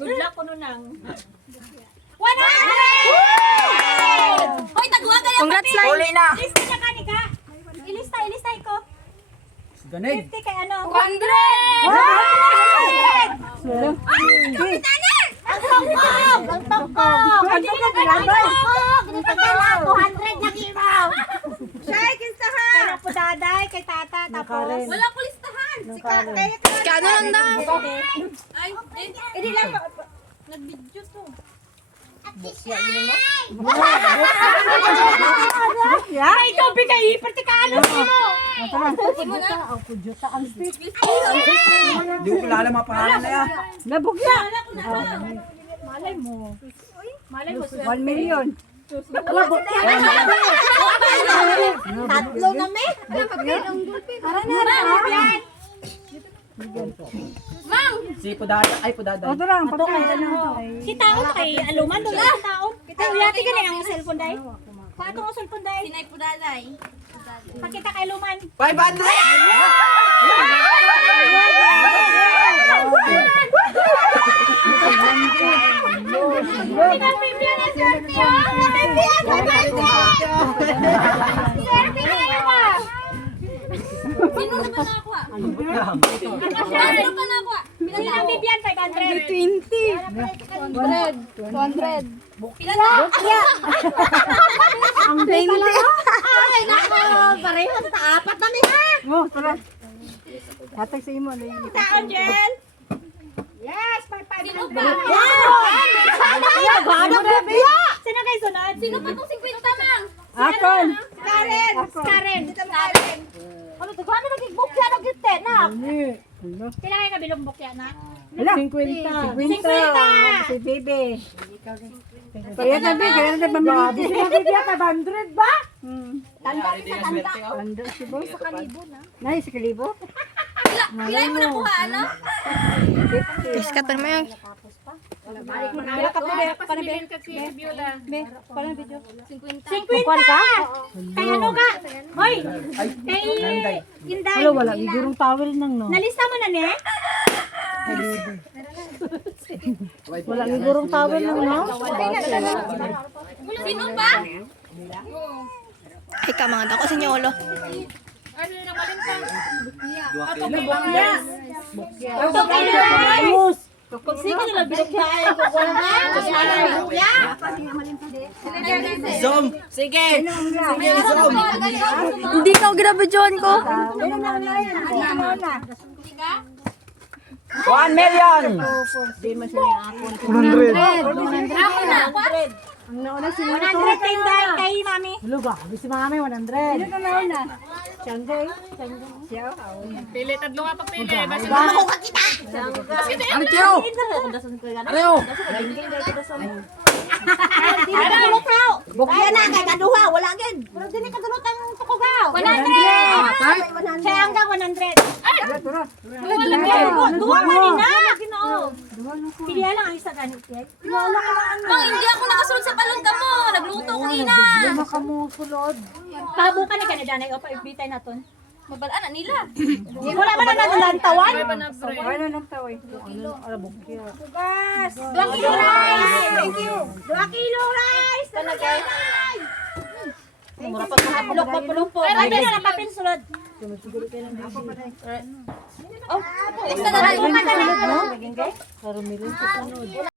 Good luck ko nun ang. 100! Hoy, tagwa ka yung Congrats, Nay. Huli na. Ilista niya ka ni ka. Ilista ko. Ganig. 50 kay ano. 100! Ay, kapitana! Ang tongkog! Ang tongkog! Ang tongkog! Ginagay 200 na kimaw. Shay, kinsahan! Kaya po daday kay tata. Tapos. Wala ko listahan! Si Kaya Kano lang daw. Ay, hindi lang. Nag-video to. Ay, ito bigay. Pertikalo mo. Hindi ko kilala mga pangalan na yan. Nabugya. Malay mo. Malay mo. 1 million. Tatlo na me. Para na yan. Mang! Si Pudada. Ay, Pudada. Si taon kay aluman doon si taon. Ay, yati ka na ang cellphone dai. Paano ang cellphone dai? Sinay po daday. Pakita kay aluman. 500! Sino na ba nakuha? Sino pa nakuha? Pila ang Bibian 500. 200. Pila na? Ang 20. Ay, nako, pareho sa apat na mi ha. Taon, Jel. Yes, 500. Sino pa? Sino kay sunod? Sino pa itong 50, Mang? Karen. Karen. Ano to? Ano naging bukya na gite na? Sila kay kabilong bukya na? 50. Si Bebe. Kaya na Bebe, kaya na mamili. Si Bebe 500 ba? Tanda sa tanda. Tanda si Boy sa kalibo na. Nay, sa kalibo? Pila mo nakuha, ano? Piskat mo yan. Wala ka po, para Bebe. Be, para video. 50. 50 ka? Kay ano ka? Hoy! Kay Inday. Wala, wala. Igurong towel nang no. Nalista mo na ni? Wala, igurong towel nang no. Sino pa? Ay, mga dako sa nyolo. Sige nila binigay ko wala na. Zoom! Sige! Zoom! Hindi ka ginabidyohan ko. 1 million! Ako na, what? 100 kay Inday, kay Mami. Luga, si Mami 100. Sino na nauna? Chanday. Arjo! Arjo! Bukya na kay kaduha, wala gid. Pero dili kadulot ang tukugaw. 100. Siya hanggang 100. Wala gid. Duha man na. Ginoo. Pili lang ang isa ganit. Wala ka lang ano. Mang, hindi ako nakasunod sa palunta mo. Nagluto ko ina. Pabo ka ni kanila na opa ibitay naton. Mabalaan na nila. Wala man na lantawan. Bugas. 2 kilo rice. Thank you. 2 kilo rice. Talaga. Mura pa pulok po. Ay, rabi na papel sulod. Lista na lang. Wala